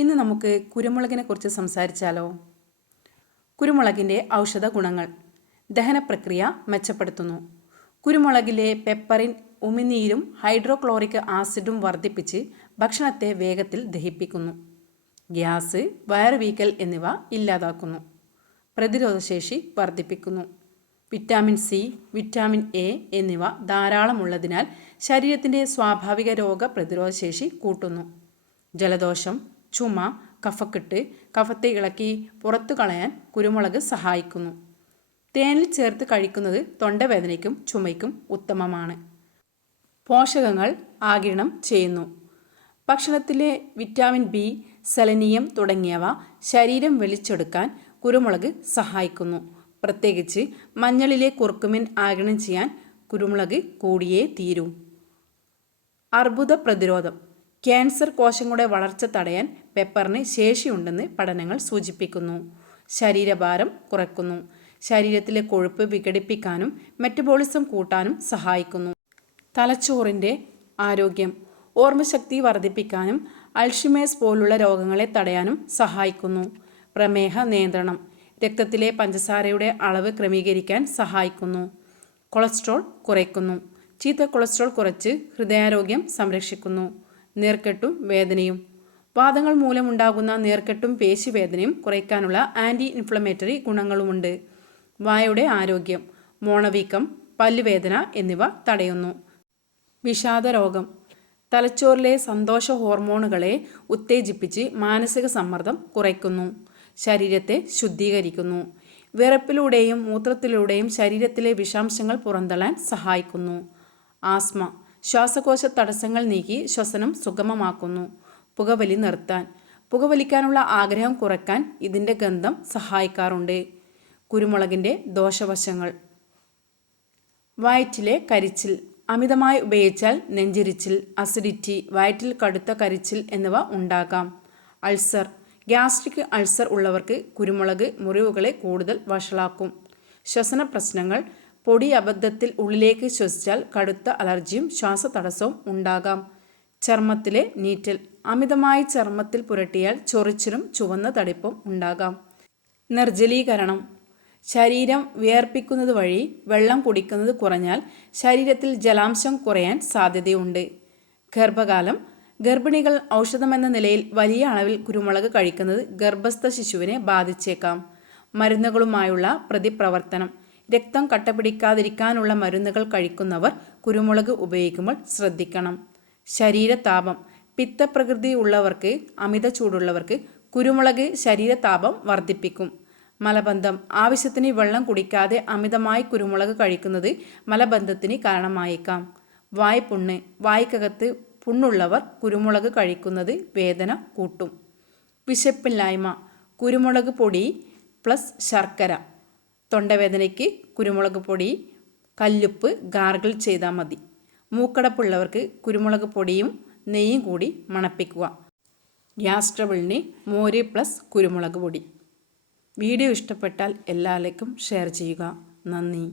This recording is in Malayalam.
ഇന്ന് നമുക്ക് കുരുമുളകിനെ കുറിച്ച് സംസാരിച്ചാലോ? കുരുമുളകിൻ്റെ ഔഷധ ഗുണങ്ങൾ. ദഹനപ്രക്രിയ മെച്ചപ്പെടുത്തുന്നു. കുരുമുളകിലെ പെപ്പറിൻ ഉമിനീരും ഹൈഡ്രോക്ലോറിക് ആസിഡും വർദ്ധിപ്പിച്ച് ഭക്ഷണത്തെ വേഗത്തിൽ ദഹിപ്പിക്കുന്നു. ഗ്യാസ്, വയറുവീക്കൽ എന്നിവ ഇല്ലാതാക്കുന്നു. പ്രതിരോധശേഷി വർദ്ധിപ്പിക്കുന്നു. വിറ്റാമിൻ സി, വിറ്റാമിൻ എ എന്നിവ ധാരാളമുള്ളതിനാൽ ശരീരത്തിൻ്റെ സ്വാഭാവിക രോഗപ്രതിരോധശേഷി കൂട്ടുന്നു. ജലദോഷം, ചുമ, കഫക്കെട്ട്, കഫത്തെ ഇളക്കി പുറത്തു കളയാൻ കുരുമുളക് സഹായിക്കുന്നു. തേനിൽ ചേർത്ത് കഴിക്കുന്നത് തൊണ്ടവേദനയ്ക്കും ചുമയ്ക്കും ഉത്തമമാണ്. പോഷകങ്ങൾ ആഗിരണം ചെയ്യുന്നു. ഭക്ഷണത്തിലെ വിറ്റാമിൻ ബി, സെലനിയം തുടങ്ങിയവ ശരീരം വലിച്ചെടുക്കാൻ കുരുമുളക് സഹായിക്കുന്നു. പ്രത്യേകിച്ച് മഞ്ഞളിലെ കുർക്കുമിൻ ആഗിരണം ചെയ്യാൻ കുരുമുളക് കൂടിയേ തീരൂ. അർബുദ പ്രതിരോധം. ക്യാൻസർ കോശങ്ങളുടെ വളർച്ച തടയാൻ പെപ്പറിന് ശേഷിയുണ്ടെന്ന് പഠനങ്ങൾ സൂചിപ്പിക്കുന്നു. ശരീരഭാരം കുറയ്ക്കുന്നു. ശരീരത്തിലെ കൊഴുപ്പ് വിഘടിപ്പിക്കാനും മെറ്റബോളിസം കൂട്ടാനും സഹായിക്കുന്നു. തലച്ചോറിൻ്റെ ആരോഗ്യം. ഓർമ്മശക്തി വർദ്ധിപ്പിക്കാനും അൾഷിമേഴ്സ് പോലുള്ള രോഗങ്ങളെ തടയാനും സഹായിക്കുന്നു. പ്രമേഹ നിയന്ത്രണം. രക്തത്തിലെ പഞ്ചസാരയുടെ അളവ് ക്രമീകരിക്കാൻ സഹായിക്കുന്നു. കൊളസ്ട്രോൾ കുറയ്ക്കുന്നു. ചീത്ത കൊളസ്ട്രോൾ കുറച്ച് ഹൃദയാരോഗ്യം സംരക്ഷിക്കുന്നു. നീർക്കെട്ടും വേദനയും. വാതങ്ങൾ മൂലമുണ്ടാകുന്ന നീർക്കെട്ടും പേശിവേദനയും കുറയ്ക്കാനുള്ള ആൻറ്റി ഇൻഫ്ലമേറ്ററി ഗുണങ്ങളുമുണ്ട്. വായുടെ ആരോഗ്യം. മോണവീക്കം, പല്ലുവേദന എന്നിവ തടയുന്നു. വിഷാദരോഗം. തലച്ചോറിലെ സന്തോഷ ഹോർമോണുകളെ ഉത്തേജിപ്പിച്ച് മാനസിക സമ്മർദ്ദം കുറയ്ക്കുന്നു. ശരീരത്തെ ശുദ്ധീകരിക്കുന്നു. വിയർപ്പിലൂടെയും മൂത്രത്തിലൂടെയും ശരീരത്തിലെ വിഷാംശങ്ങൾ പുറന്തള്ളാൻ സഹായിക്കുന്നു. ആസ്മ. ശ്വാസകോശ തടസ്സങ്ങൾ നീക്കി ശ്വസനം സുഗമമാക്കുന്നു. പുകവലി നിർത്താൻ. പുകവലിക്കാനുള്ള ആഗ്രഹം കുറയ്ക്കാൻ ഇതിൻ്റെ ഗന്ധം സഹായിക്കാറുണ്ട്. കുരുമുളകിൻ്റെ ദോഷവശങ്ങൾ. വയറ്റിലെ കരിച്ചിൽ. അമിതമായി ഉപയോഗിച്ചാൽ നെഞ്ചിരിച്ചിൽ, അസിഡിറ്റി, വയറ്റിൽ കടുത്ത കരിച്ചിൽ എന്നിവ ഉണ്ടാകാം. അൾസർ. ഗ്യാസ്ട്രിക് അൾസർ ഉള്ളവർക്ക് കുരുമുളക് മുറിവുകളെ കൂടുതൽ വഷളാക്കും. ശ്വസന പ്രശ്നങ്ങൾ. പൊടി അബദ്ധത്തിൽ ഉള്ളിലേക്ക് ശ്വസിച്ചാൽ കടുത്ത അലർജിയും ശ്വാസതടസ്സവും ഉണ്ടാകാം. ചർമ്മത്തിലെ നീറ്റൽ. അമിതമായി ചർമ്മത്തിൽ പുരട്ടിയാൽ ചൊറിച്ചിലും ചുവന്ന തടിപ്പും ഉണ്ടാകാം. നിർജ്ജലീകരണം. ശരീരം വിയർപ്പിക്കുന്നത് വഴി വെള്ളം കുടിക്കുന്നത് കുറഞ്ഞാൽ ശരീരത്തിൽ ജലാംശം കുറയാൻ സാധ്യതയുണ്ട്. ഗർഭകാലം. ഗർഭിണികൾ ഔഷധമെന്ന നിലയിൽ വലിയ അളവിൽ കുരുമുളക് കഴിക്കുന്നത് ഗർഭസ്ഥ ശിശുവിനെ ബാധിച്ചേക്കാം. മരുന്നുകളുമായുള്ള പ്രതിപ്രവർത്തനം. രക്തം കട്ടപിടിക്കാതിരിക്കാനുള്ള മരുന്നുകൾ കഴിക്കുന്നവർ കുരുമുളക് ഉപയോഗിക്കുമ്പോൾ ശ്രദ്ധിക്കണം. ശരീരതാപം. പിത്തപ്രകൃതി ഉള്ളവർക്ക്, അമിത ചൂടുള്ളവർക്ക് കുരുമുളക് ശരീരതാപം വർദ്ധിപ്പിക്കും. മലബന്ധം. ആവശ്യത്തിന് വെള്ളം കുടിക്കാതെ അമിതമായി കുരുമുളക് കഴിക്കുന്നത് മലബന്ധത്തിന് കാരണമായേക്കാം. വായ്പുണ്ണ്. വായ്ക്കകത്ത് പുണ്ണുള്ളവർ കുരുമുളക് കഴിക്കുന്നത് വേദന കൂട്ടും. വിശപ്പില്ലായ്മ. കുരുമുളക് പൊടി പ്ലസ് ശർക്കര. തൊണ്ടവേദനയ്ക്ക് കുരുമുളക് പൊടി, കല്ലുപ്പ് ഗാർഗിൾ ചെയ്താൽ മതി. മൂക്കടപ്പുള്ളവർക്ക് കുരുമുളക് പൊടിയും നെയ്യും കൂടി മണപ്പിക്കുക. ഗ്യാസ് ട്രബിളിന് മോര് പ്ലസ് കുരുമുളക് പൊടി. വീഡിയോ ഇഷ്ടപ്പെട്ടാൽ എല്ലാവർക്കും ഷെയർ ചെയ്യുക. നന്ദി.